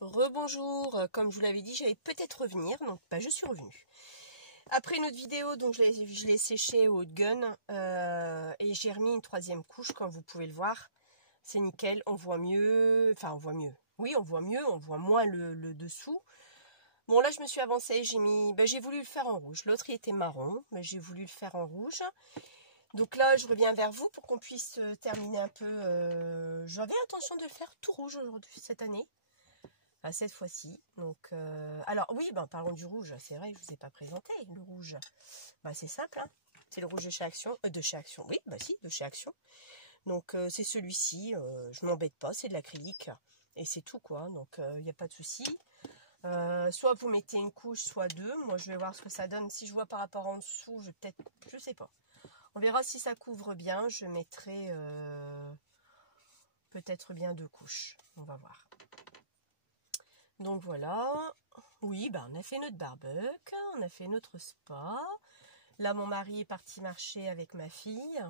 Rebonjour, comme je vous l'avais dit, j'allais peut-être revenir, donc je suis revenue. Après une autre vidéo, donc je l'ai séché au gun et j'ai remis une troisième couche, comme vous pouvez le voir. C'est nickel, on voit mieux, enfin on voit mieux. Oui, on voit mieux, on voit moins le dessous. Bon là je me suis avancée, j'ai voulu le faire en rouge. L'autre il était marron, mais j'ai voulu le faire en rouge. Donc là je reviens vers vous pour qu'on puisse terminer un peu. J'avais intention de le faire tout rouge aujourd'hui, cette année. Cette fois-ci. Donc, alors oui, parlons du rouge. C'est vrai que je ne vous ai pas présenté le rouge. C'est simple, hein. C'est le rouge de chez Action. De chez Action, oui, si, de chez Action. Donc c'est celui-ci. Je m'embête pas, c'est de l'acrylique. Et c'est tout, quoi. Donc il n'y a pas de souci. Soit vous mettez une couche, soit deux. Moi, je vais voir ce que ça donne. Si je vois par rapport en dessous, je sais pas. On verra si ça couvre bien. Je mettrai peut-être bien deux couches. On va voir. Donc voilà, oui, on a fait notre barbecue, on a fait notre spa. Là, mon mari est parti marcher avec ma fille.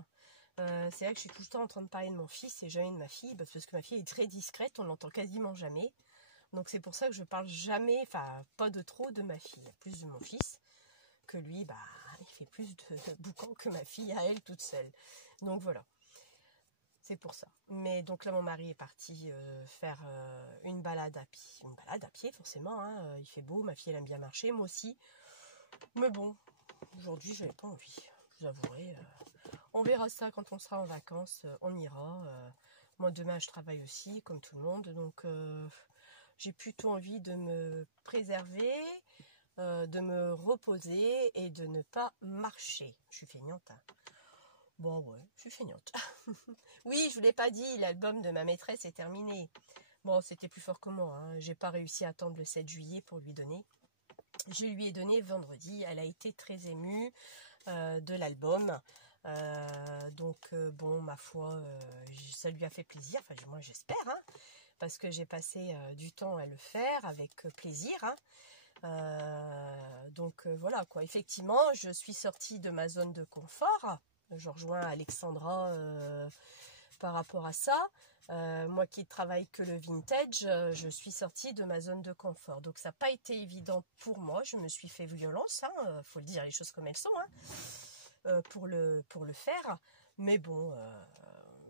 C'est vrai que je suis tout le temps en train de parler de mon fils et jamais de ma fille, parce que ma fille est très discrète, on l'entend quasiment jamais. Donc c'est pour ça que je parle jamais, enfin pas de trop de ma fille, plus de mon fils, que lui, il fait plus de boucan que ma fille à elle toute seule. Donc voilà. C'est pour ça. Mais donc là, mon mari est parti faire une balade à pied. Une balade à pied, forcément. Hein. Il fait beau, ma fille, elle aime bien marcher, moi aussi. Mais bon, aujourd'hui, je n'avais pas envie. Je vous avouerai. On verra ça quand on sera en vacances. On ira. Moi, demain, je travaille aussi, comme tout le monde. Donc, j'ai plutôt envie de me préserver, de me reposer et de ne pas marcher. Je suis feignante, hein. Bon, ouais, je suis feignante. Oui, je vous l'ai pas dit, l'album de ma maîtresse est terminé. Bon, c'était plus fort que moi, hein. J'ai pas réussi à attendre le 7 juillet pour lui donner. Je lui ai donné vendredi. Elle a été très émue de l'album. Bon, ma foi, ça lui a fait plaisir. Enfin, moi, j'espère, hein, parce que j'ai passé du temps à le faire avec plaisir, hein. Voilà, quoi. Effectivement, je suis sortie de ma zone de confort. Je rejoins Alexandra par rapport à ça. Moi qui travaille que le vintage, je suis sortie de ma zone de confort. Donc ça n'a pas été évident pour moi. Je me suis fait violence, hein, faut le dire les choses comme elles sont, hein, pour le faire. Mais bon,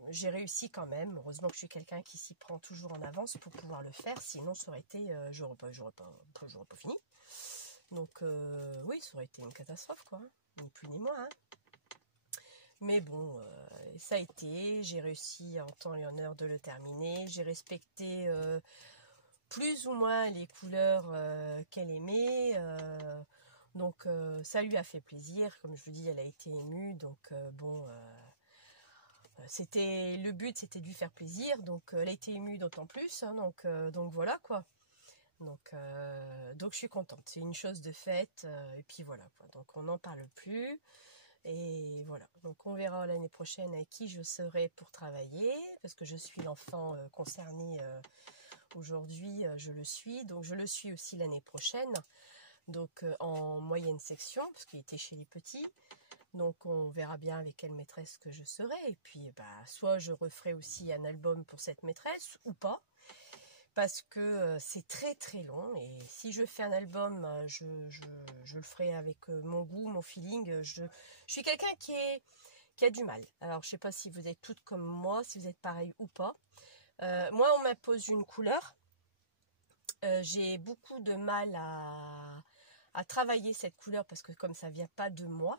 j'ai réussi quand même. Heureusement que je suis quelqu'un qui s'y prend toujours en avance pour pouvoir le faire. Sinon, ça aurait été, j'aurais pas fini. Donc oui, ça aurait été une catastrophe, quoi. Ni plus ni moins, hein. Mais bon, ça a été, j'ai réussi en temps et en heure de le terminer. J'ai respecté plus ou moins les couleurs qu'elle aimait. Donc ça lui a fait plaisir. Comme je vous dis, elle a été émue. Donc le but, c'était de lui faire plaisir. Donc elle a été émue d'autant plus. Hein, donc voilà, quoi. Donc je suis contente. C'est une chose de faite. Et puis voilà, quoi. Donc on n'en parle plus. Et voilà, donc on verra l'année prochaine avec qui je serai pour travailler, parce que je suis l'enfant concerné aujourd'hui, je le suis, donc je le suis aussi l'année prochaine, donc en moyenne section, parce qu'il était chez les petits, donc on verra bien avec quelle maîtresse que je serai, et puis soit je referai aussi un album pour cette maîtresse, ou pas, parce que c'est très très long, et si je fais un album, je le ferai avec mon goût, mon feeling. Je suis quelqu'un qui a du mal. Alors je sais pas si vous êtes toutes comme moi, si vous êtes pareil ou pas. Moi on m'impose une couleur. J'ai beaucoup de mal à travailler cette couleur parce que comme ça vient pas de moi.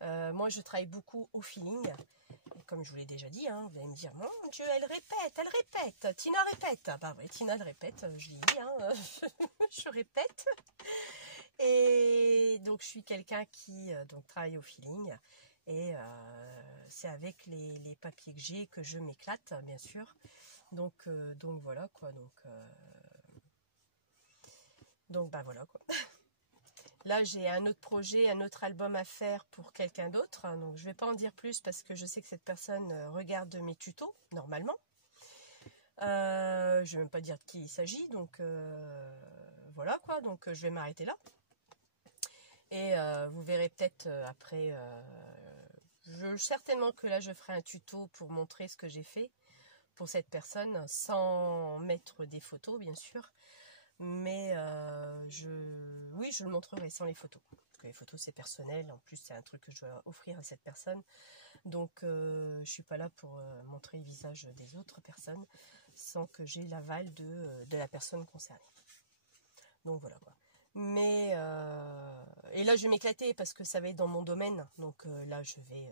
Moi je travaille beaucoup au feeling. Comme je vous l'ai déjà dit, hein, vous allez me dire, mon Dieu, elle répète, Tina répète. Bah ouais, Tina elle répète, je l'ai dit, hein, je répète. Et donc je suis quelqu'un qui travaille au feeling. Et c'est avec les papiers que j'ai que je m'éclate, bien sûr. Donc voilà, quoi. Donc voilà, quoi. Là, j'ai un autre projet, un autre album à faire pour quelqu'un d'autre. Donc, je ne vais pas en dire plus parce que je sais que cette personne regarde mes tutos, normalement. Je ne vais même pas dire de qui il s'agit. Donc, voilà, quoi. Donc, je vais m'arrêter là. Et vous verrez peut-être après... certainement que là, je ferai un tuto pour montrer ce que j'ai fait. pour cette personne, sans mettre des photos bien sûr, mais oui, je le montrerai sans les photos, parce que les photos c'est personnel, en plus c'est un truc que je dois offrir à cette personne, donc je suis pas là pour montrer le visage des autres personnes sans que j'ai l'aval de la personne concernée. Donc voilà quoi. Mais et là je vais m'éclater parce que ça va être dans mon domaine, donc là je vais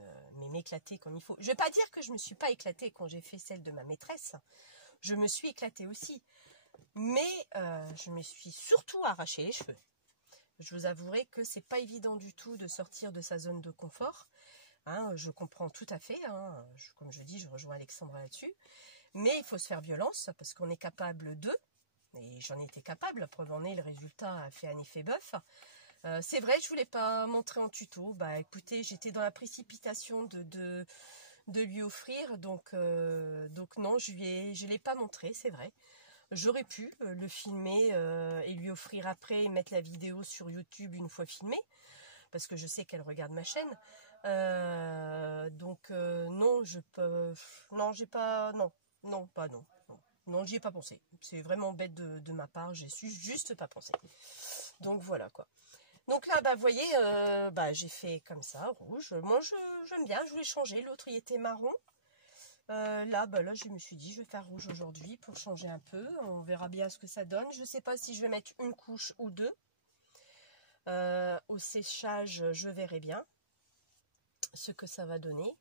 m'éclater comme il faut. Je vais pas dire que je me suis pas éclatée quand j'ai fait celle de ma maîtresse, je me suis éclatée aussi, mais je me suis surtout arraché les cheveux. Je vous avouerai que c'est pas évident du tout de sortir de sa zone de confort, hein, je comprends tout à fait, hein, comme je dis, je rejoins Alexandra là-dessus, mais il faut se faire violence parce qu'on est capable d'eux. Et j'en étais capable, la preuve en est, le résultat a fait un effet bœuf. C'est vrai, je ne voulais pas montrer en tuto. Bah écoutez, j'étais dans la précipitation de lui offrir, donc non, je ne l'ai pas montré, c'est vrai. J'aurais pu le filmer et lui offrir après et mettre la vidéo sur YouTube une fois filmée, parce que je sais qu'elle regarde ma chaîne. Non, je peux... Non, j'ai pas... Non, non, pas non. Non, j'y ai pas pensé. C'est vraiment bête de ma part. J'ai juste pas pensé. Donc voilà quoi. Donc là, bah vous voyez, j'ai fait comme ça, rouge. Moi, j'aime bien. Je voulais changer. L'autre, il était marron. Là, je me suis dit, je vais faire rouge aujourd'hui pour changer un peu. On verra bien ce que ça donne. Je sais pas si je vais mettre une couche ou deux. Au séchage, je verrai bien ce que ça va donner.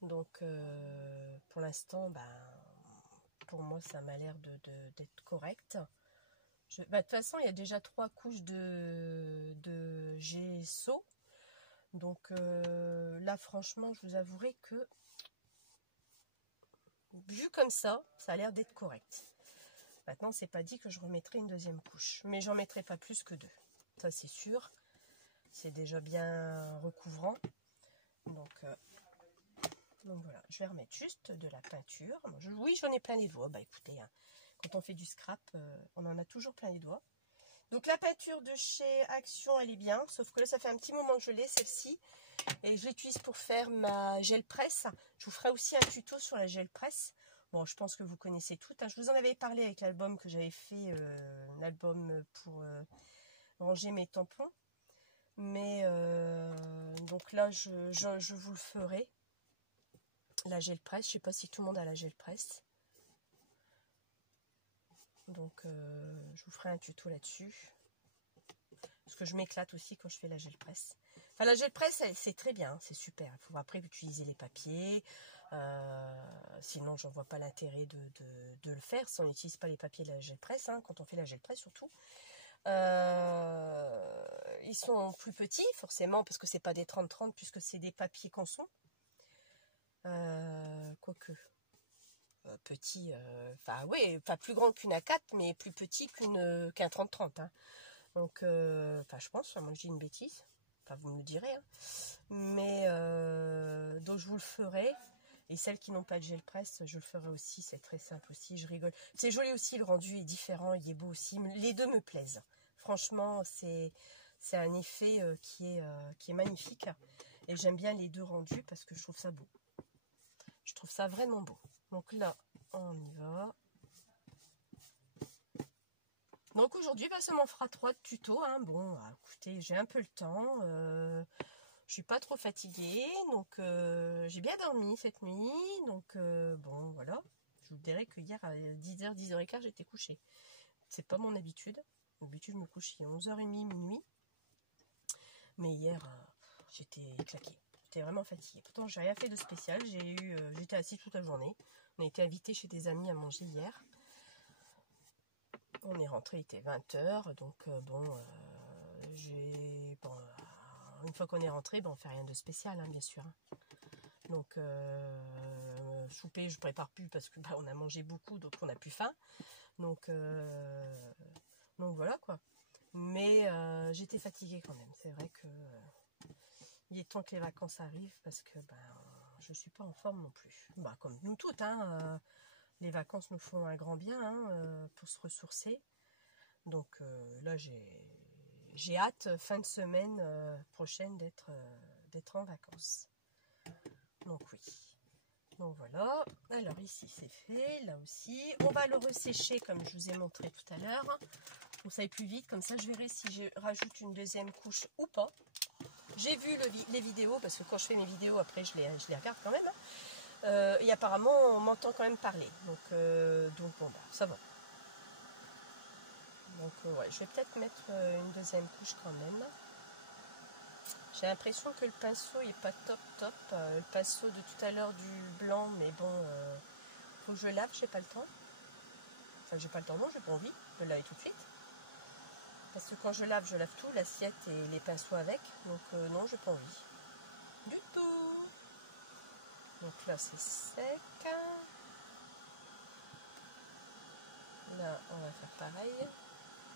Donc, pour l'instant, pour moi, ça m'a l'air d'être correct. De toute façon, il y a déjà 3 couches de gesso. Donc là, franchement, je vous avouerai que, vu comme ça a l'air d'être correct. Maintenant, c'est pas dit que je remettrai une deuxième couche. Mais j'en mettrai pas plus que 2. Ça, c'est sûr. C'est déjà bien recouvrant. Donc voilà, je vais remettre juste de la peinture. Oui, j'en ai plein les doigts. Bah écoutez, hein, quand on fait du scrap, on en a toujours plein les doigts. Donc la peinture de chez Action, elle est bien. Sauf que là, ça fait un petit moment que je l'ai, celle-ci. Et je l'utilise pour faire ma gel presse. Je vous ferai aussi un tuto sur la gel presse. Bon, je pense que vous connaissez tout, hein. Je vous en avais parlé avec l'album que j'avais fait, l'album pour ranger mes tampons. Mais donc là, je vous le ferai. La gel presse, je sais pas si tout le monde a la gel presse. Donc je vous ferai un tuto là-dessus. Parce que je m'éclate aussi quand je fais la gel presse. Enfin, la gel presse, c'est très bien, c'est super. Il faut après utiliser les papiers. Sinon, j'en vois pas l'intérêt de le faire si on n'utilise pas les papiers de la gel presse, hein, quand on fait la gel presse surtout. Ils sont plus petits, forcément, parce que c'est pas des 30-30, puisque c'est des papiers canson. Quoique petit, oui, pas plus grand qu'une A4, mais plus petit qu'un 30-30, hein. Donc je pense, moi je dis une bêtise, vous me le direz, hein. Mais donc je vous le ferai. Et celles qui n'ont pas de gel presse, je le ferai aussi. C'est très simple aussi, je rigole. C'est joli aussi, le rendu est différent, il est beau aussi. Les deux me plaisent. Franchement, c'est un effet qui est magnifique. Et j'aime bien les deux rendus parce que je trouve ça beau. Je trouve ça vraiment beau. Donc là, on y va. Donc aujourd'hui, ça m'en fera 3 tutos, hein. Bon, écoutez, j'ai un peu le temps. Je suis pas trop fatiguée. Donc j'ai bien dormi cette nuit. Donc bon, voilà. Je vous dirais que hier à 10h, 10h15, j'étais couchée. C'est pas mon habitude. D'habitude, je me couche à 11h30, minuit. Mais hier, j'étais claquée. J'étais vraiment fatiguée. Pourtant, j'ai rien fait de spécial. J'étais assise toute la journée. On a été invités chez des amis à manger hier. On est rentré, il était 20h. Donc, une fois qu'on est rentré, on fait rien de spécial, hein, bien sûr. Donc, souper, je prépare plus parce que on a mangé beaucoup, donc on n'a plus faim. Donc voilà quoi. Mais j'étais fatiguée quand même. C'est vrai que il est temps que les vacances arrivent parce que je suis pas en forme non plus. Comme nous toutes, hein, les vacances nous font un grand bien, hein, pour se ressourcer. Donc là j'ai hâte fin de semaine prochaine d'être en vacances. Donc oui. Donc voilà, alors ici c'est fait, là aussi. On va le ressécher comme je vous ai montré tout à l'heure. Pour ça aille plus vite, comme ça je verrai si je rajoute une deuxième couche ou pas. J'ai vu les vidéos, parce que quand je fais mes vidéos, après je les regarde quand même. Et apparemment on m'entend quand même parler. Donc bon, bah, ça va. Donc ouais, je vais peut-être mettre une deuxième couche quand même. J'ai l'impression que le pinceau n'est pas top. Le pinceau de tout à l'heure du blanc, mais bon, faut que je lave, j'ai pas le temps. Enfin, j'ai pas le temps, non, j'ai pas envie de le laver tout de suite. Parce que quand je lave tout, l'assiette et les pinceaux avec. Donc non, j'ai pas envie. Du tout. Donc là, c'est sec. Là, on va faire pareil.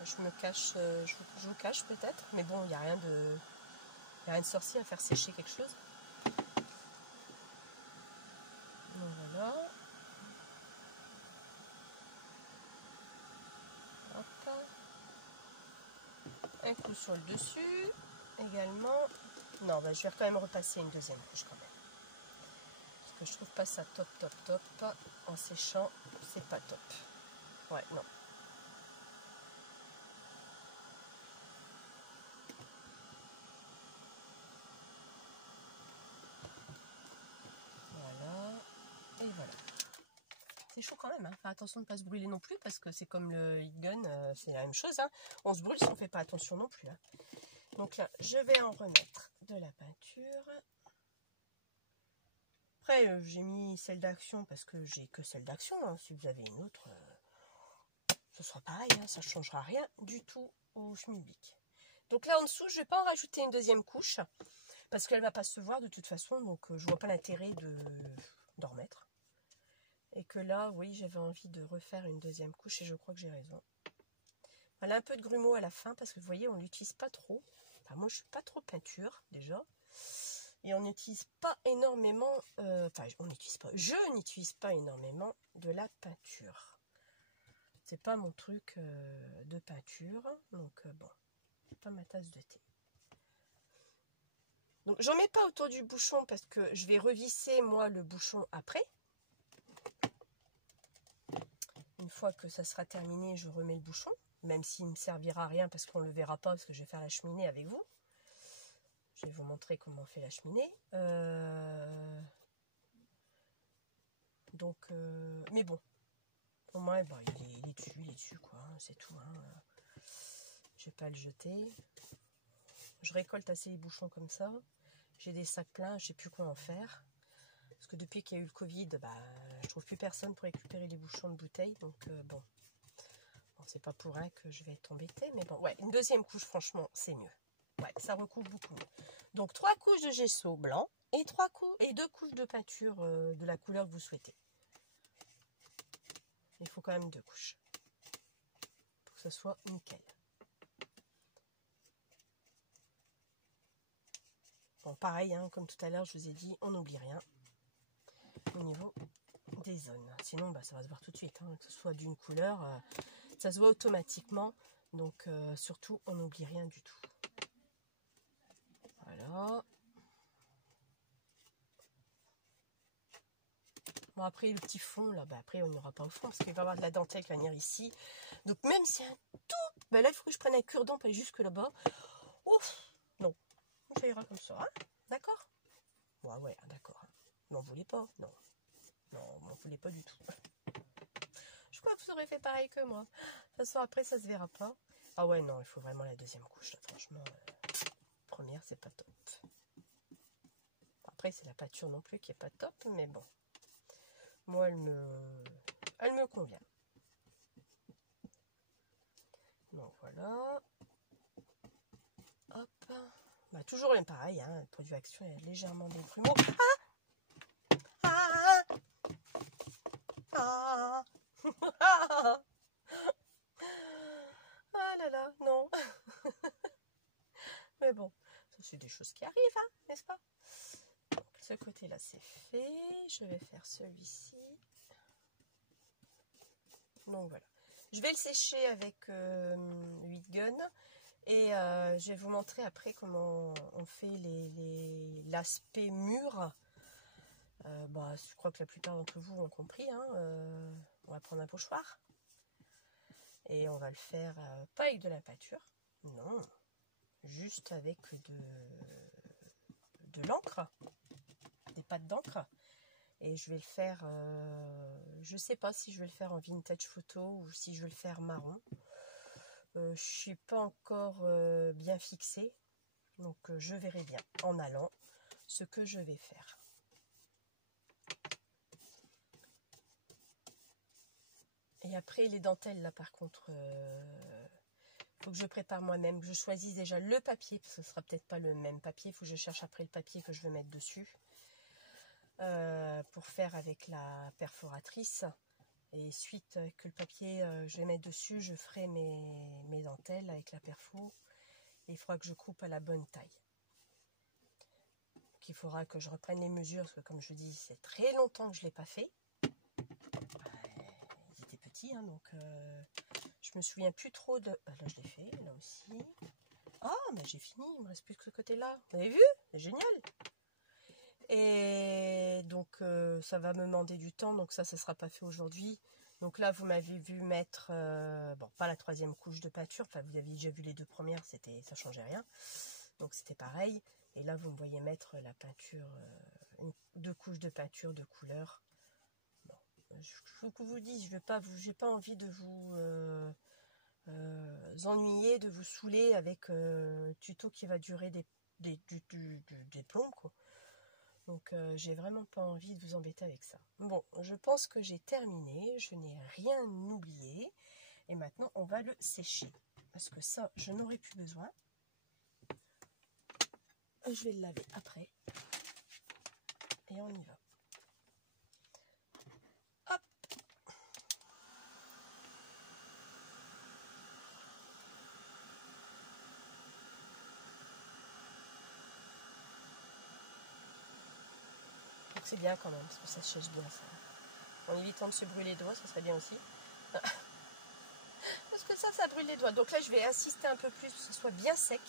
Je me cache, je vous cache peut-être, mais bon, il n'y a rien de sorcier à faire sécher quelque chose. Donc voilà. Hop. Un coup sur le dessus également. Non, bah, je vais quand même repasser une deuxième couche quand même. Parce que je trouve pas ça top. En séchant, c'est pas top. Ouais, non. Voilà. Et voilà. C'est chaud quand même, hein. Faire attention de ne pas se brûler non plus, parce que c'est comme le heat gun, c'est la même chose, hein. On se brûle si on ne fait pas attention non plus, hein. Donc là, je vais en remettre de la peinture. Après, j'ai mis celle d'action parce que j'ai que celle d'action, hein. Si vous avez une autre, ce sera pareil, hein. Ça ne changera rien du tout au schmilblick. Donc là en dessous, je ne vais pas en rajouter une deuxième couche, parce qu'elle ne va pas se voir de toute façon, donc je ne vois pas l'intérêt d'en remettre. Et que là, oui, j'avais envie de refaire une deuxième couche et je crois que j'ai raison. Voilà, un peu de grumeau à la fin parce que vous voyez, on l'utilise pas trop. Enfin, moi, je suis pas trop peinture déjà. Et on n'utilise pas énormément, je n'utilise pas énormément de la peinture. C'est pas mon truc de peinture. Donc bon, c'est pas ma tasse de thé. Donc j'en mets pas autour du bouchon parce que je vais revisser moi le bouchon après. Une fois que ça sera terminé, je remets le bouchon, même s'il ne me servira à rien parce qu'on ne le verra pas, parce que je vais faire la cheminée avec vous. Je vais vous montrer comment on fait la cheminée. Mais bon, au moins, bah, il est dessus, quoi, c'est tout. Hein. Je vais pas le jeter. Je récolte assez les bouchons comme ça. J'ai des sacs pleins, je sais plus quoi en faire. Parce que depuis qu'il y a eu le Covid, bah, je trouve plus personne pour récupérer les bouchons de bouteilles. Donc bon, c'est pas pour rien que je vais être embêtée. Mais bon, ouais, une deuxième couche, franchement, c'est mieux. Ouais, ça recouvre beaucoup mieux. Donc 3 couches de gesso blanc et 2 couches de peinture de la couleur que vous souhaitez. Il faut quand même 2 couches pour que ça soit nickel. Bon, pareil, hein, comme tout à l'heure, je vous ai dit, on n'oublie rien au niveau des zones. Sinon, bah, ça va se voir tout de suite. Hein, que ce soit d'une couleur, ça se voit automatiquement. Donc, surtout, on n'oublie rien du tout. Voilà. Bon, après, le petit fond, là, bah, après, on n'aura pas au fond parce qu'il va y avoir de la dentelle qui va venir ici. Donc, même si un tout... Bah, là, il faut que je prenne un cure-dent pour aller jusque là-bas. Ouf, non. Ça ira comme ça, hein. D'accord? Ouais, d'accord. N'en voulez pas? Non. Non, m'en voulez pas du tout. Je crois que vous aurez fait pareil que moi. De toute façon, après, ça se verra pas. Ah ouais, non, il faut vraiment la deuxième couche, là, franchement. Première, c'est pas top. Après, c'est la peinture non plus qui est pas top, mais bon. Moi, elle me convient. Donc voilà. Hop. Bah, toujours pareil, hein, le produit Action est légèrement des grumeaux. Ah là là, non. Mais bon, ça c'est des choses qui arrivent, hein, n'est-ce pas? Donc, ce côté-là, c'est fait. Je vais faire celui-ci. Donc voilà. Je vais le sécher avec 8 gun. Et je vais vous montrer après comment on fait l'aspect mûr Je crois que la plupart d'entre vous ont compris, hein, on va prendre un pochoir et on va le faire pas avec de la peinture, non, juste avec de l'encre, des pâtes d'encre. Et je vais le faire, je sais pas si je vais le faire en vintage photo ou si je vais le faire marron. Je suis pas encore bien fixée, donc je verrai bien en allant ce que je vais faire. Et après les dentelles là par contre, faut que je prépare moi-même, que je choisisse déjà le papier, parce que ce sera peut-être pas le même papier, il faut que je cherche après le papier que je veux mettre dessus. Pour faire avec la perforatrice, et suite que le papier je vais mettre dessus, je ferai mes dentelles avec la perfo, et il faudra que je coupe à la bonne taille. Donc, il faudra que je reprenne les mesures, parce que comme je dis, c'est très longtemps que je ne l'ai pas fait. Ils étaient petits, hein, donc je me souviens plus trop de... Là je l'ai fait, là aussi. Ah, mais j'ai fini, il me reste plus que ce côté-là. Vous avez vu? C'est génial. Et donc ça va me demander du temps, donc ça ne sera pas fait aujourd'hui. Donc là vous m'avez vu mettre, bon pas la troisième couche de peinture, enfin vous aviez déjà vu les deux premières, ça changeait rien, donc c'était pareil. Et là vous me voyez mettre la peinture, deux couches de peinture de couleur. Bon, je vous dis, j'ai pas envie de vous ennuyer, de vous saouler avec tuto qui va durer des plombs quoi. Donc j'ai vraiment pas envie de vous embêter avec ça. Bon, je pense que j'ai terminé, je n'ai rien oublié. Et maintenant on va le sécher. Parce que ça, je n'aurai plus besoin. Je vais le laver après. Et on y va. Hop. Donc c'est bien quand même, parce que ça sèche bien ça. En évitant de se brûler les doigts, ça serait bien aussi. Parce que ça brûle les doigts. Donc là, je vais insister un peu plus pour que ce soit bien sec.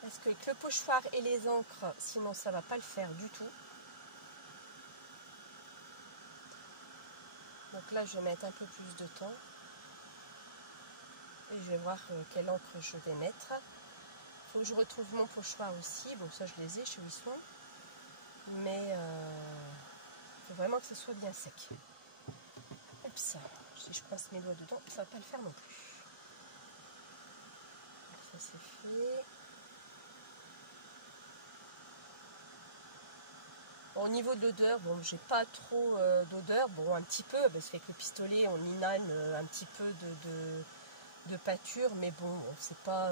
Parce qu'avec le pochoir et les encres, sinon ça ne va pas le faire du tout. Donc là, je vais mettre un peu plus de temps. Et je vais voir quelle encre je vais mettre. Il faut que je retrouve mon pochoir aussi. Bon, ça, je les ai chez Wissons. Mais il faut vraiment que ce soit bien sec. Hop, ça. Si je passe mes doigts dedans, ça ne va pas le faire non plus. Donc, ça, c'est fait. Bon, au niveau de l'odeur, bon, j'ai pas trop d'odeur. Bon, un petit peu, parce qu'avec le pistolet, on inhale un petit peu de pâture. Mais bon, c'est pas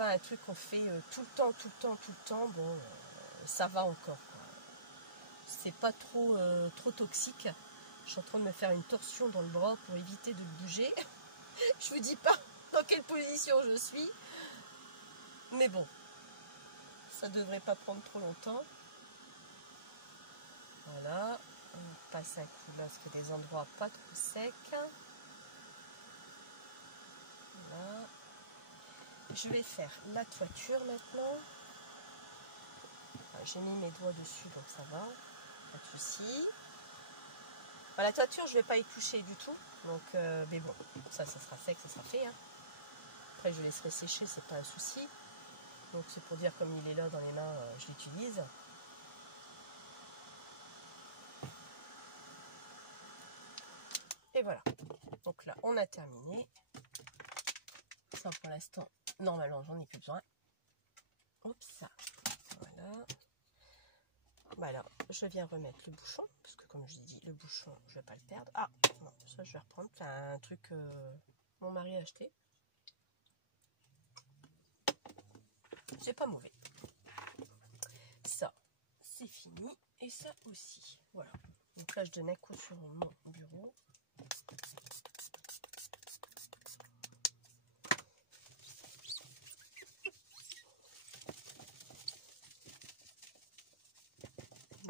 un truc qu'on fait tout le temps. Bon, ça va encore. C'est pas trop toxique. Je suis en train de me faire une torsion dans le bras pour éviter de bouger. Je vous dis pas dans quelle position je suis. Mais bon, ça devrait pas prendre trop longtemps. Voilà. On passe un coup là, parce qu'il y a des endroits pas trop secs. Voilà. Je vais faire la toiture maintenant. J'ai mis mes doigts dessus, donc ça va. Pas de souci. La toiture, je ne vais pas y toucher du tout. Donc, mais bon, ça sera sec, ça sera fait. Hein. Après, je laisserai sécher, c'est pas un souci. Donc, c'est pour dire, comme il est là dans les mains, je l'utilise. Et voilà. Donc là, on a terminé. Ça, pour l'instant, normalement, j'en ai plus besoin. Oups, voilà. Alors, je viens remettre le bouchon, parce que comme je l'ai dit, le bouchon, je ne vais pas le perdre. Ah, non, ça, je vais reprendre. C'est un truc que mon mari a acheté. C'est pas mauvais. Ça, c'est fini. Et ça aussi. Voilà. Donc là, je donne un coup sur mon bureau.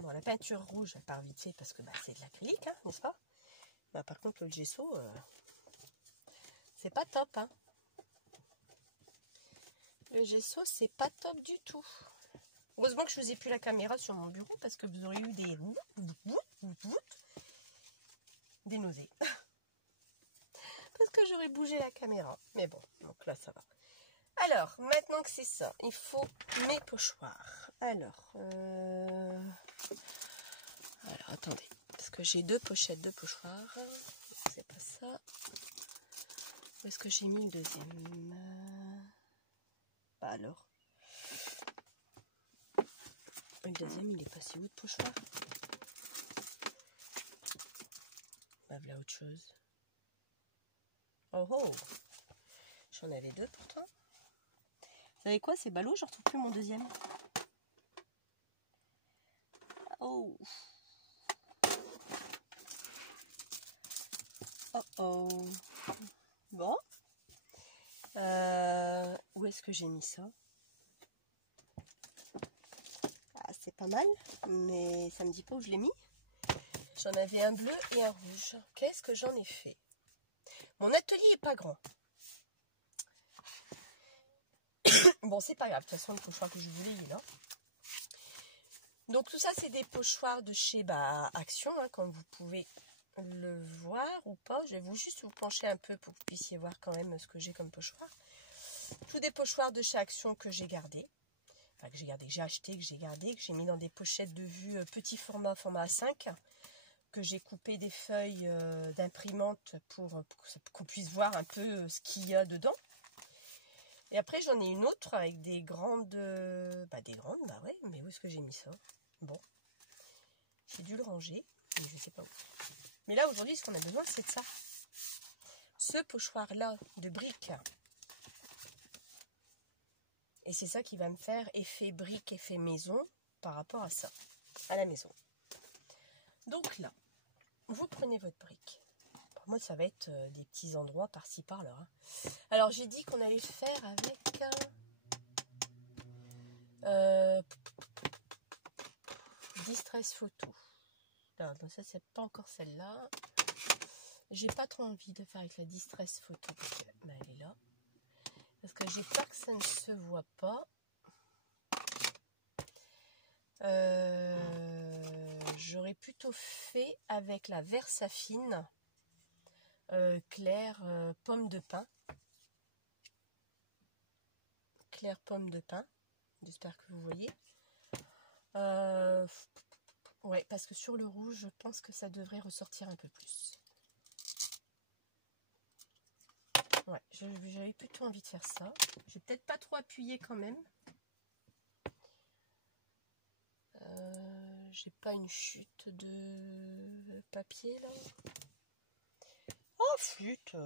Bon, la peinture rouge, elle part vite fait parce que c'est de l'acrylique, hein, n'est-ce pas? Par contre, le gesso, c'est pas top. Hein. Le gesso, c'est pas top du tout. Heureusement que je faisais plus la caméra sur mon bureau parce que vous auriez eu des nausées. Parce que j'aurais bougé la caméra. Mais bon, donc là ça va. Alors, maintenant que c'est ça, il faut mes pochoirs. Alors, attendez. Parce que j'ai 2 pochettes de pochoirs. C'est pas ça. Où est-ce que j'ai mis le deuxième? Bah alors. Le deuxième, il est passé où de pochoir? Bah voilà autre chose. Oh oh! J'en avais 2 pourtant. Vous savez quoi, c'est ballot, je retrouve plus mon deuxième. Oh! Oh oh! Bon. Où est-ce que j'ai mis ça? Ah, c'est pas mal, mais ça me dit pas où je l'ai mis. J'en avais un bleu et un rouge. Qu'est-ce que j'en ai fait? Mon atelier est pas grand. Bon, c'est pas grave. De toute façon, le pochoir que je voulais, il est là. Donc, tout ça, c'est des pochoirs de chez Action, hein, comme vous pouvez le voir ou pas. Je vais juste vous pencher un peu pour que vous puissiez voir quand même ce que j'ai comme pochoir. Tous des pochoirs de chez Action que j'ai gardés. Enfin, que j'ai acheté, que j'ai gardé, que j'ai mis dans des pochettes de vue petit format A5. Que j'ai coupé des feuilles d'imprimante pour qu'on puisse voir un peu ce qu'il y a dedans. Et après j'en ai une autre avec des grandes, bah ouais, mais où est-ce que j'ai mis ça? Bon, j'ai dû le ranger, mais je sais pas où. Mais là aujourd'hui ce qu'on a besoin c'est de ça. Ce pochoir là de briques. Et c'est ça qui va me faire effet brique, effet maison par rapport à ça, à la maison. Donc là, vous prenez votre brique. Pour moi, ça va être des petits endroits par-ci, par-là. Hein. Alors, j'ai dit qu'on allait le faire avec Distress Photo. Alors, donc ça, c'est pas encore celle-là. J'ai pas trop envie de faire avec la Distress Photo. Parce que, bah, elle est là. Parce que j'ai peur que ça ne se voit pas. J'aurais plutôt fait avec la Versafine claire pomme de pin. Claire pomme de pin. J'espère que vous voyez. Ouais, parce que sur le rouge, je pense que ça devrait ressortir un peu plus. Ouais, j'avais plutôt envie de faire ça. Je vais peut-être pas trop appuyer quand même. J'ai pas une chute de papier là. Oh flûte, ça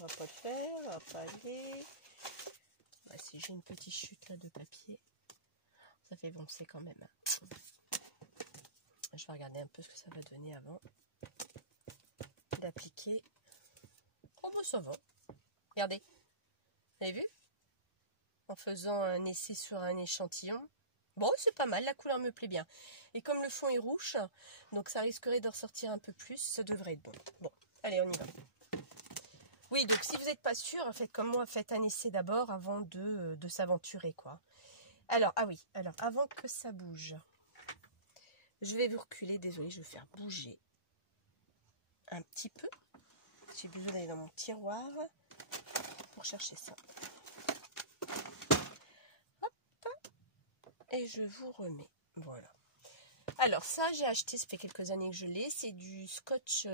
va pas le faire, ça va pas aller. Bah, si j'ai une petite chute là de papier, ça fait boncer quand même. Je vais regarder un peu ce que ça va donner avant d'appliquer. Oh bah ça va. Regardez, vous avez vu? En faisant un essai sur un échantillon. Bon, c'est pas mal, la couleur me plaît bien. Et comme le fond est rouge, donc ça risquerait de ressortir un peu plus, ça devrait être bon. Bon, allez, on y va. Oui, donc si vous n'êtes pas sûr, faites comme moi, faites un essai d'abord avant de s'aventurer, quoi. Alors, ah oui, alors avant que ça bouge, je vais vous reculer, désolée, je vais faire bouger un petit peu. J'ai besoin d'aller dans mon tiroir pour chercher ça. Et je vous remets. Voilà. Alors ça, j'ai acheté, ça fait quelques années que je l'ai. C'est du scotch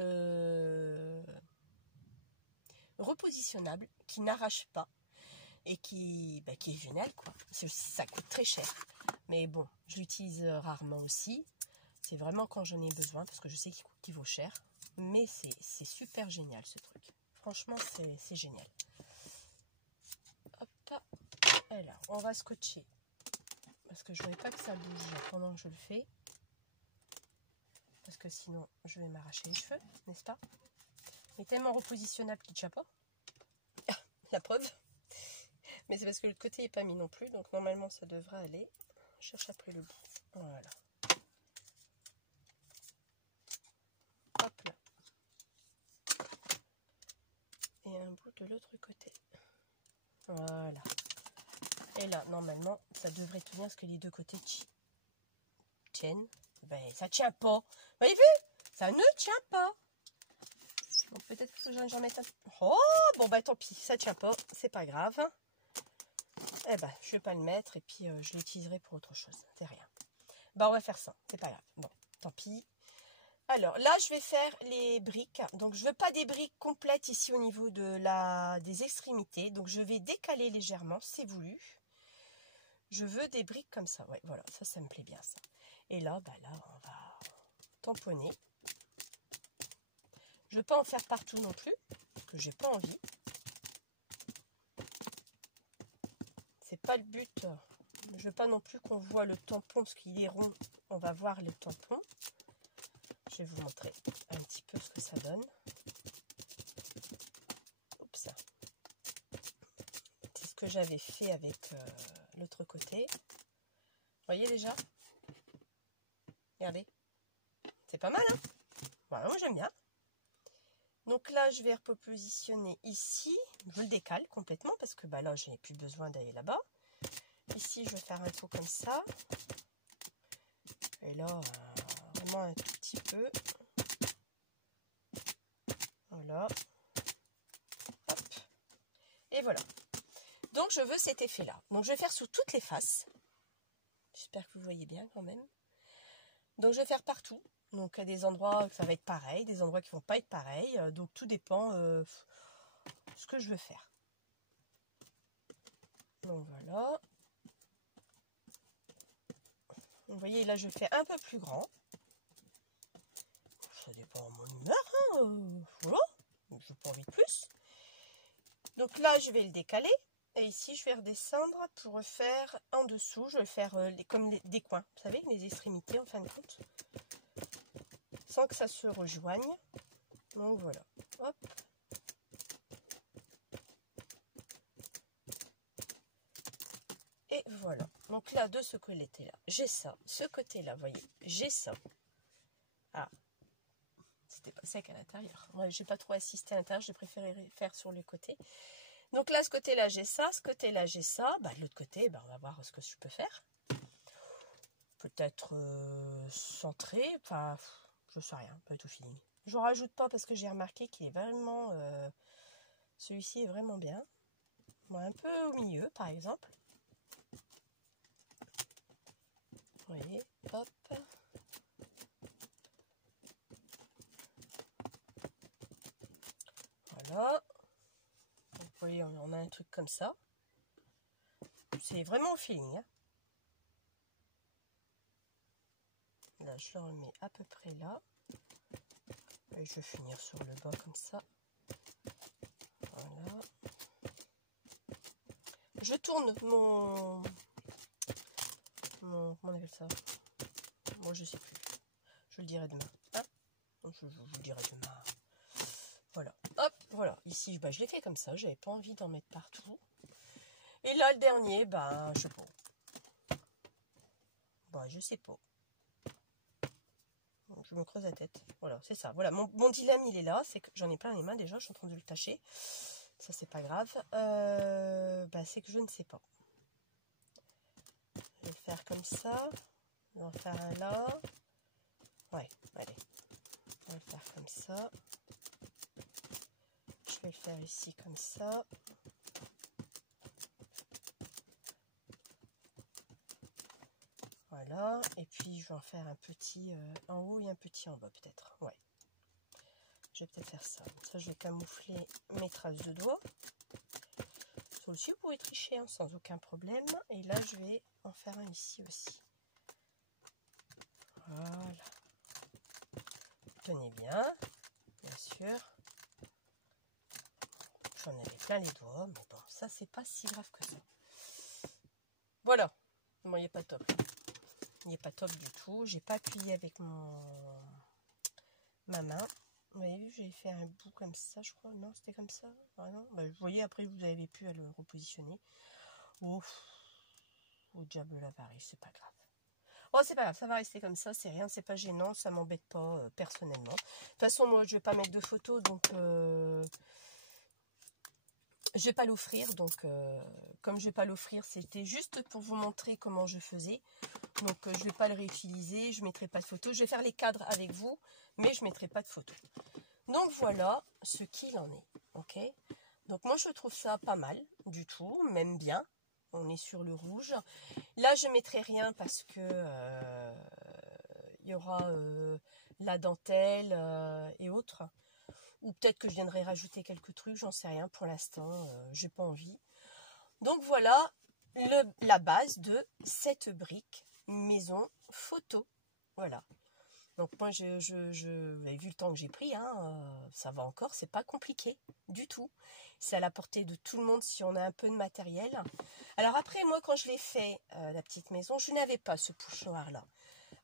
repositionnable qui n'arrache pas et qui est génial, quoi. Ça coûte très cher. Mais bon, je l'utilise rarement aussi. C'est vraiment quand j'en ai besoin parce que je sais qu'il vaut cher. Mais c'est super génial ce truc. Franchement, c'est génial. Hop. Alors, on va scotcher. Parce que je ne voudrais pas que ça bouge pendant que je le fais. Parce que sinon, je vais m'arracher les cheveux, n'est-ce pas? Mais tellement repositionnable qu'il ne tient pas. La preuve. Mais c'est parce que le côté n'est pas mis non plus. Donc normalement, ça devrait aller. Je cherche après le bout. Voilà. Hop là. Et un bout de l'autre côté. Voilà. Et là, normalement, ça devrait tenir parce que les deux côtés tiennent. Ben, ça tient pas. Vous avez vu? Ça ne tient pas. Bon, peut-être que j'en mette un... Oh, bon, bah tant pis, ça tient pas. C'est pas grave. Eh ben, je vais pas le mettre et puis je l'utiliserai pour autre chose. C'est rien. Bah, on va faire ça. C'est pas grave. Bon, tant pis. Alors, là, je vais faire les briques. Donc, je veux pas des briques complètes ici au niveau des extrémités. Donc, je vais décaler légèrement, c'est voulu. Je veux des briques comme ça. Ouais, voilà, ça me plaît bien, ça. Et là, bah là, on va tamponner. Je ne veux pas en faire partout non plus, parce que j'ai pas envie. C'est pas le but. Je veux pas non plus qu'on voit le tampon, parce qu'il est rond. On va voir le tampon. Je vais vous montrer un petit peu ce que ça donne. Oups. C'est ce que j'avais fait avec l'autre côté. Vous voyez déjà? Regardez. C'est pas mal, hein? Voilà, moi j'aime bien. Donc là, je vais repositionner ici. Je le décale complètement parce que bah, là, je n'ai plus besoin d'aller là-bas. Ici, je vais faire un tour comme ça. Et là, vraiment un tout petit peu. Voilà. Hop. Et voilà. Donc, je veux cet effet-là. Donc, je vais faire sur toutes les faces. J'espère que vous voyez bien quand même. Donc, je vais faire partout. Donc, à des endroits que ça va être pareil, des endroits qui ne vont pas être pareils. Donc, tout dépend de ce que je veux faire. Donc, voilà. Vous voyez, là, je fais un peu plus grand. Ça dépend de mon humeur. Hein, voilà. Je n'ai pas envie de plus. Donc là, je vais le décaler. Et ici, je vais redescendre pour faire en dessous. Je vais faire comme des coins. Vous savez, les extrémités, en fin de compte. Sans que ça se rejoigne. Donc, voilà. Hop. Et voilà. Donc là, de ce côté-là, j'ai ça. Ce côté-là, vous voyez, j'ai ça. Ah. C'était pas sec à l'intérieur. Ouais, j'ai pas trop assisté à l'intérieur. J'ai préféré faire sur le côté. Donc là, ce côté-là, j'ai ça. Ce côté-là, j'ai ça. Bah, de l'autre côté, bah, on va voir ce que je peux faire. Peut-être centré. Enfin, je sais rien. Pas tout fini. Je rajoute pas parce que j'ai remarqué qu'il est vraiment... celui-ci est vraiment bien. Bon, un peu au milieu, par exemple. Vous voyez, hop. Voilà. Vous voyez, on a un truc comme ça. C'est vraiment au feeling. Hein. Là, je le remets à peu près là. Et je vais finir sur le bas comme ça. Voilà. Je tourne mon comment on appelle ça? Moi, je sais plus. Je le dirai demain. Hein, je le dirai demain. Voilà. Hop, voilà. Ici, bah, je l'ai fait comme ça. J'avais pas envie d'en mettre partout. Et là, le dernier, bah, je sais pas. Bah, je sais pas. Je me creuse la tête. Voilà, c'est ça. Voilà, mon dilemme, il est là. C'est que j'en ai plein les mains déjà. Je suis en train de le tâcher. Ça, c'est pas grave. Bah, c'est que je ne sais pas. Je vais le faire comme ça. On va en faire un là. Ouais, allez. On va le faire comme ça. Je vais le faire ici comme ça. Voilà. Et puis, je vais en faire un petit en haut et un petit en bas, peut-être. Ouais. Je vais peut-être faire ça. Ça, je vais camoufler mes traces de doigts. Celui-ci, vous pouvez tricher hein, sans aucun problème. Et là, je vais en faire un ici aussi. Voilà. Tenez bien, bien sûr. J'en avais plein les doigts, mais bon, ça, c'est pas si grave que ça. Voilà. Bon, il n'est pas top. Il n'est pas top du tout. J'ai pas appuyé avec ma main. Vous avez vu, j'ai fait un bout comme ça, je crois. Non, c'était comme ça. Ah non. Bah, vous voyez, après, vous avez pu le repositionner. Ouf. Au diable la varie, c'est pas grave. Oh, c'est pas grave, ça va rester comme ça, c'est rien, c'est pas gênant, ça m'embête pas personnellement. De toute façon, moi, je vais pas mettre de photos, donc je vais pas l'offrir, donc comme je vais pas l'offrir, c'était juste pour vous montrer comment je faisais. Donc je vais pas le réutiliser, je mettrai pas de photos. Je vais faire les cadres avec vous, mais je mettrai pas de photos. Donc voilà ce qu'il en est, ok. Donc moi je trouve ça pas mal du tout, même bien. On est sur le rouge. Là je mettrai rien parce que il y aura la dentelle et autres. Ou peut-être que je viendrai rajouter quelques trucs, j'en sais rien pour l'instant, j'ai pas envie. Donc voilà la base de cette brique maison photo. Voilà. Donc moi vous avez vu le temps que j'ai pris, hein, ça va encore, c'est pas compliqué du tout. C'est à la portée de tout le monde si on a un peu de matériel. Alors après moi quand je l'ai fait, la petite maison, je n'avais pas ce pochoir là.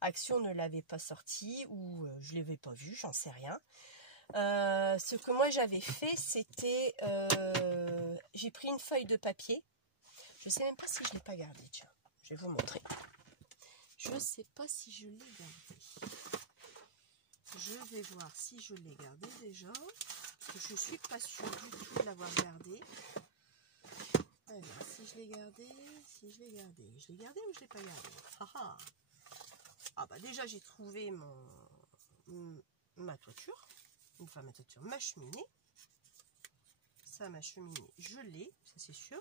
Action ne l'avait pas sorti ou je l'avais pas vu, j'en sais rien. Ce que moi j'avais fait, c'était j'ai pris une feuille de papier. Je sais même pas si je l'ai pas gardé, tiens, je vais vous montrer. Je sais pas si je l'ai gardé. Je vais voir si je l'ai gardé déjà. Je suis pas sûre du tout de l'avoir gardé. Alors, si je l'ai gardé, je l'ai gardé ou je l'ai pas gardé? Ah bah déjà j'ai trouvé ma toiture. Enfin ma toiture, ma cheminée. Ça, ma cheminée, je l'ai, ça c'est sûr.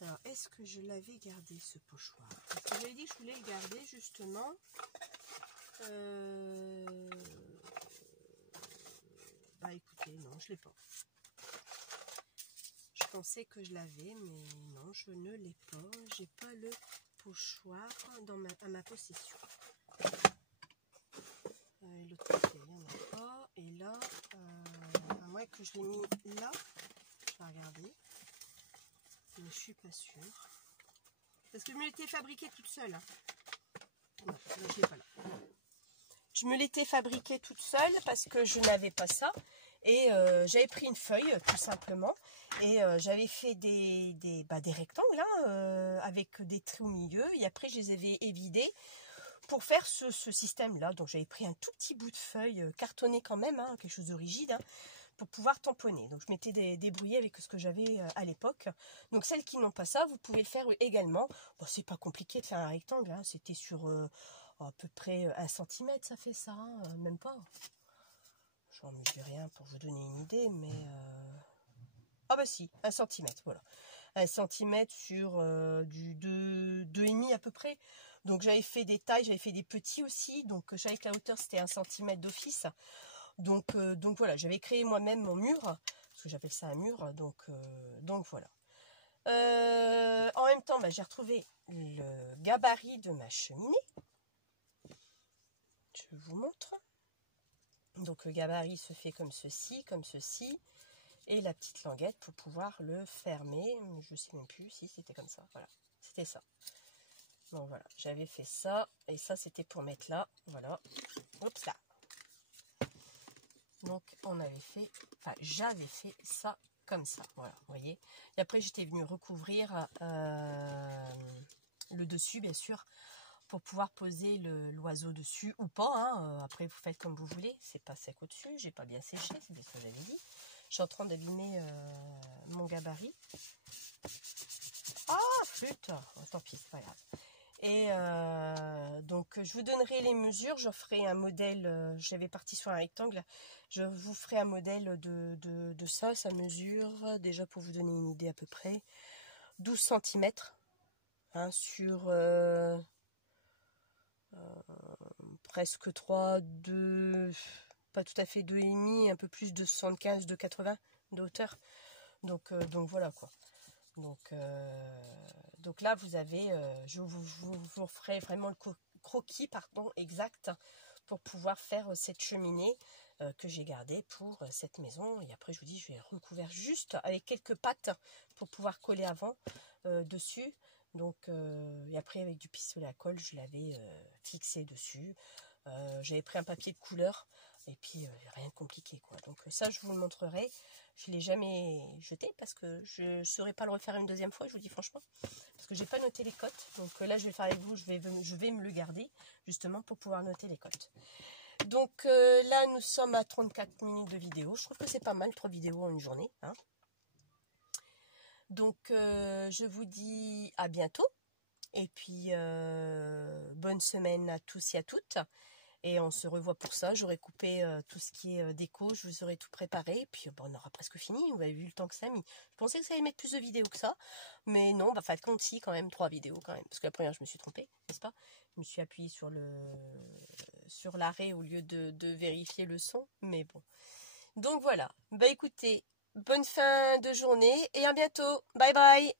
Alors, est-ce que je l'avais gardé ce pochoir? Parce que j'avais dit que je voulais le garder justement. Bah écoutez, non, je l'ai pas. Je pensais que je l'avais, mais non, je ne l'ai pas. J'ai pas le pochoir à ma possession. L'autre côté, il n'y en a pas. Et là, à moins que je l'ai mis là, je vais regarder. Mais je suis pas sûre. Parce que je me l'étais fabriquée toute seule. Hein. Non, là, je l'ai pas là. Je me l'étais fabriquée toute seule parce que je n'avais pas ça. Et j'avais pris une feuille, tout simplement. Et j'avais fait des rectangles hein, avec des traits au milieu. Et après, je les avais évidés pour faire ce système-là. Donc, j'avais pris un tout petit bout de feuille cartonné quand même, hein, quelque chose de rigide, hein, pour pouvoir tamponner. Donc, je m'étais débrouillée avec ce que j'avais à l'époque. Donc, celles qui n'ont pas ça, vous pouvez le faire également. Bon, c'est pas compliqué de faire un rectangle. Hein. C'était sur à peu près 1 cm, ça fait ça, hein, même pas. Je n'en mesure rien pour vous donner une idée, mais... Ah bah si, 1 cm, voilà. 1 cm sur du 2,5 à peu près. Donc j'avais fait des tailles, j'avais fait des petits aussi. Donc je savais que la hauteur c'était 1 cm d'office. Donc voilà, j'avais créé moi-même mon mur. Parce que j'appelle ça un mur. Donc voilà. En même temps, bah, j'ai retrouvé le gabarit de ma cheminée. Je vous montre. Donc le gabarit se fait comme ceci, et la petite languette pour pouvoir le fermer. Je sais même plus si c'était comme ça. Voilà, c'était ça. Donc voilà, j'avais fait ça, et ça c'était pour mettre là. Voilà, oups là. Donc on avait fait, enfin j'avais fait ça comme ça. Voilà, vous voyez. Et après j'étais venue recouvrir le dessus, bien sûr, pour pouvoir poser l'oiseau dessus ou pas. Hein. Après, vous faites comme vous voulez. C'est pas sec au-dessus. J'ai pas bien séché. C'est ce que j'avais dit. Je suis en train d'abîmer mon gabarit. Ah, flûte. Oh, tant pis, c'est pas grave. Et donc, je vous donnerai les mesures. Je ferai un modèle. J'avais parti sur un rectangle. Je vous ferai un modèle de ça. Ça mesure, déjà pour vous donner une idée à peu près, 12 cm hein, sur... presque 3, 2, pas tout à fait 2,5, un peu plus de 75, de 80 de hauteur. Donc voilà quoi. Donc là vous avez, je vous ferai vraiment le croquis exact pour pouvoir faire cette cheminée que j'ai gardée pour cette maison. Et après je vous dis, je vais recouvrir juste avec quelques pattes pour pouvoir coller avant dessus. Donc et après avec du pistolet à colle je l'avais fixé dessus. J'avais pris un papier de couleur et puis rien de compliqué quoi. Donc ça je vous le montrerai. Je l'ai jamais jeté parce que je ne saurais pas le refaire une deuxième fois, je vous dis franchement, parce que j'ai pas noté les cotes. Donc là je vais le faire avec vous, je vais me le garder justement pour pouvoir noter les cotes. Donc là nous sommes à 34 minutes de vidéo. Je trouve que c'est pas mal, 3 vidéos en une journée, hein. Donc, je vous dis à bientôt. Et puis, bonne semaine à tous et à toutes. Et on se revoit pour ça. J'aurai coupé tout ce qui est déco. Je vous aurai tout préparé. Et puis, on aura presque fini. Vous avez vu le temps que ça a mis. Je pensais que ça allait mettre plus de vidéos que ça. Mais non, bah, compte si, quand même, 3 vidéos quand même. Parce que la première, je me suis trompée, n'est-ce pas? Je me suis appuyée sur l'arrêt au lieu de vérifier le son. Mais bon. Donc voilà. Bah écoutez, bonne fin de journée et à bientôt. Bye bye.